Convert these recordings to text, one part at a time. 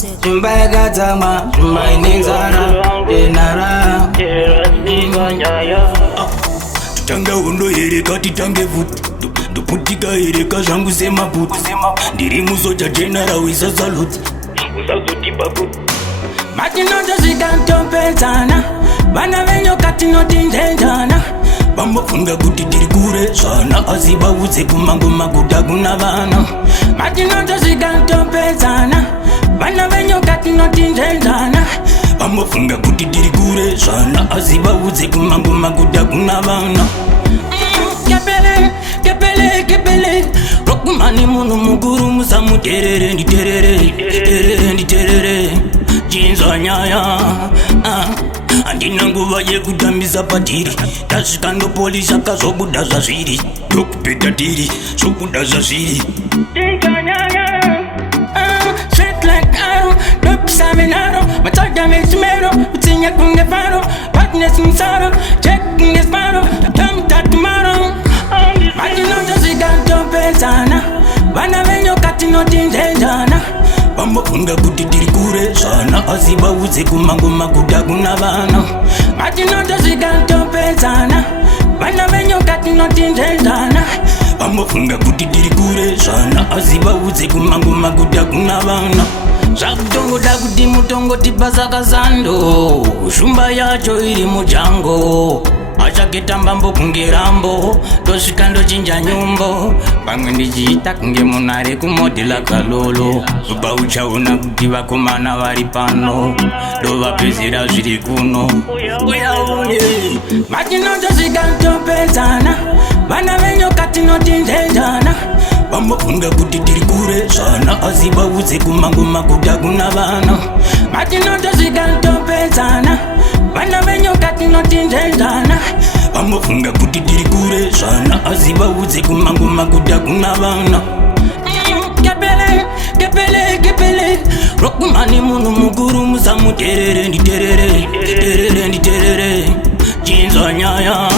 Topedzana, Tanga undo yereka titange vuti Ndoputika yereka zvangu semabuti Ndiri musoja general wisa salute Matinoto zikantopedzana Vana venyo katinotindendana Vambofunga kuti tiri kure zvana asi vaudze kumangoma kuda kuna vana Matinoto zikantopedzana Vana venyo katinotindendana Vambofunga kuti tiri kure zvana asi vaudze kumangoma kuda kuna vana Kepele Rockman munhu mukuru musamuterere nditerere Jinza nyaya Andina nguva yekutambisa patiri Tasvika ndopolisa kazobuda zvazviri Ndokupeta tiri zvobuda zvazviri Straight like arrow, Topedzana, Matsada Mesmero, Utsinya kunge faro, Partners in sorrow, checking his battle, come that tomorrow. Matinoto zikantopedzana, vana venyo katinotindendana. Vambofunga kuti tiri kure zvana asi vaudze kumangoma kuda kuna vana Matinoto zikantopedzana, vana venyo katinotindendana. Vambofunga kuti tiri kure zvana asi vaudze kumangoma kuda kuna vana Zvakutongoda kuti mutongoti pasakazando Shumba yacho iri mujango Achaketa mbambo kunge rambo Tosvika ndochinja nyumbo Pamwe ndichiita kunge munare kumodhela kalolo Ubva uchaona kuti vakomana vari pano Ndovapezera zviri kuno Uyaone Matinoto zikantopedzana Vana venyo katinotindendana Vambofunga kuti tiri kure zvana asi vaudze kumangoma kuda kuna vana Matinoto zikantopedzana Vana venyo katinotindendana Vambofunga kuti tiri kure zvana asi vaudze kumangoma kuda kuna vana Kepele Rockman munhu mukuru musamuterere nditerere Jinza nyaya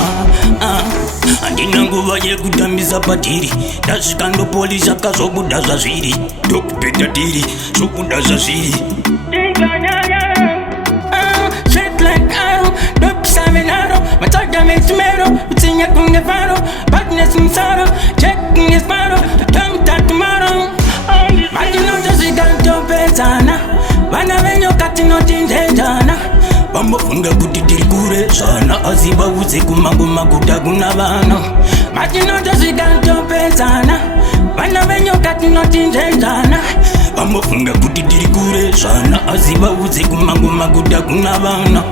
Andina nguva yekutambisa patiri Tasvika ndopolisa kazobuda zvazviri Ndokupeta tiri zvobuda zvazviri Straight like arrow, Topedzana, Matsada Mesmero, Utsinya kunge faro, Partners in sorrow, checking his battle, come that tomorrow. Matinoto zikantopedzana, vana venyo katinotindendana. Vambofunga kuti tiri kure zvana asi vaudze kumangoma kuda kuna vana Matinoto zikantopedzana, vana venyo katinotindendana. Vambofunga kuti tiri kure zvana asi vaudze kumangoma kuda kuna vana